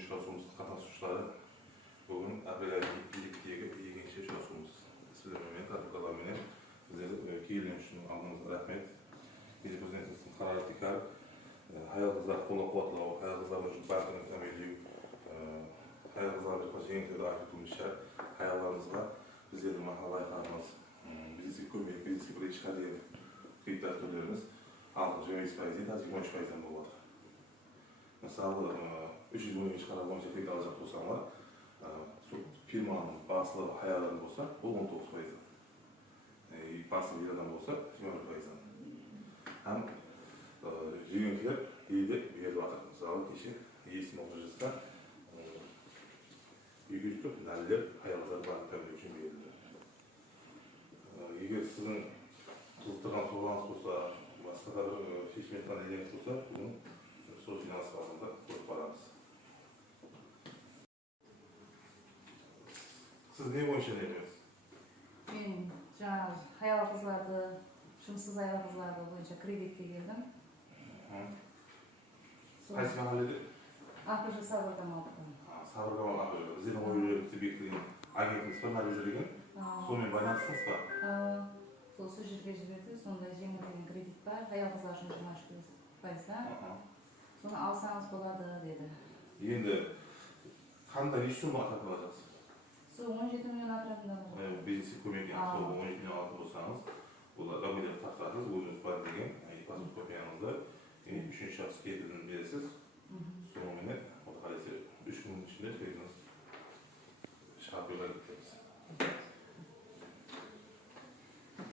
учрашуумуздун катнашуучулары бүгүн апрель айынын бийликтеги экинчи учрашуубуз. Сиздер менен катыкалар менен сиздер кийлинишүүнү алдыңызга рахмет. Биз президентибиздин карары тикар аял кыздарды колдоо-кубатлоо, аял кыздардын бактын камелүү, аял кыздарды жеңилдетүүгө айтылган иш-чара аялдарыбызга биздердин байкаганыбыз бизнеске көмөк, бизнеске причка деген кредиттер төлөрүбүз 6-23%, азыр 23% болуп атат. Мисалы 315 кара боюнча кредит алып болсаңар, фирманын басылыгы аялдар болса, бул 19%. Басылыгы ер адам болса, 21%. Һәм жеңилдетүүлөр ийгилик берип атат. Мисалы кеше ээсин окуясында 200 нәлелер аялдар банктар үчүн берилди. Эгер сиздин кызыктырган суроолоруңуз болсо, башка да бир чечим айткан элеңиз болсо, бүгүн сол финанс базасында көрүп барабыз. Сиз не боюнча эмес? Мен жаңа аял кыздарды, жұмыссыз аял кыздарды боюнча кредитке келдим. Кайсы махалледе? АКЖ Сабырдан алыптым. Сабырдан АКЖ. Биздин оюлөрүбүздү бекитилген агенттигиңиз бар, Наризалеген. Сонымен байланыштыңыз ба? Сол жерге жиберди, сонда жеңилдетилген кредит бар, аял кыздар үчүн 25%. Соны алсаңыз болот деди. Енді қандай неше сумма тартып аласыз? Сол 17 миллион атырабында. Бизнеске көмек, сол 17 миллион алып болсаңыз, бұл документтер тартады,